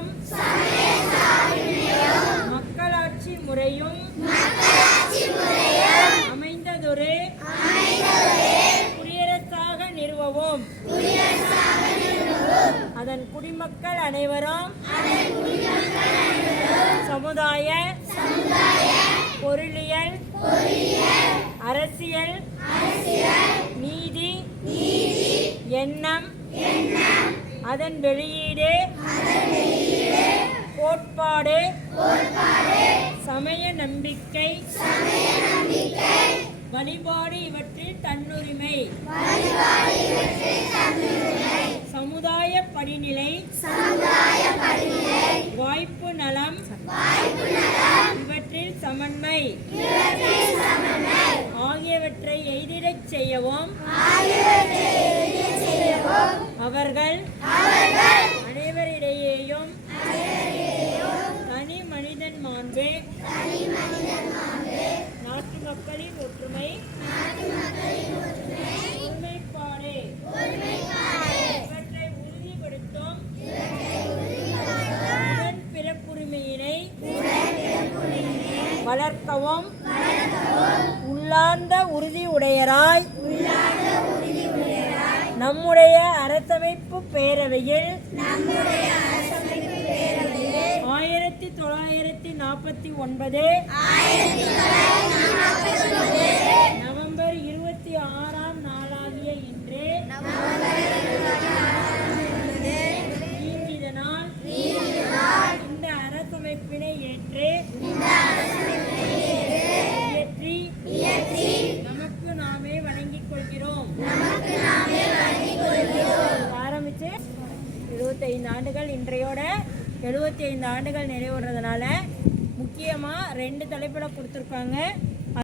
நிலையும் மக்களாட்சி முறையும் அமைந்ததொரு குடியரசாக நிறுவவும் அதன் குடிமக்கள் அனைவரும் சமுதாய பொருளியல் அரசியல் நீதி எண்ணம் அதன் வெளியீடு கோட்பாடு சமய நம்பிக்கை வழிபாடு இவற்றில் தன்னுரிமை சமுதாய படிநிலை வாய்ப்பு நலம் இவற்றில் சமன்மை ஆகியவற்றை எய்திடச் செய்யவும் அவர்கள் அனைவரிடையேயும் தனி மனிதன் மாண்பு நாட்டு மக்களின் ஒற்றுமை ஒருமைப்பாடு இவற்றை உறுதிப்படுத்தும் உடன் பிறப்புரிமையினை வளர்க்கவும் உள்ளார்ந்த உறுதியுடையராய் நம்முடைய அரசமைப்பு பேரவையில் 1949 நவம்பர் 26ஆம் நாளாகிய இன்று நீங்கிதனால் இந்த அரசமைப்பினை இயற்றி நமக்கு நாமே வழங்கிக் கொள்கிறோம். ஆரம்பிச்சு 75 ஆண்டுகள் இன்றையோட 75 ஆண்டுகள் நிறைவுறதுனால முக்கியமாக 2 தலைப்பில் கொடுத்துருக்காங்க.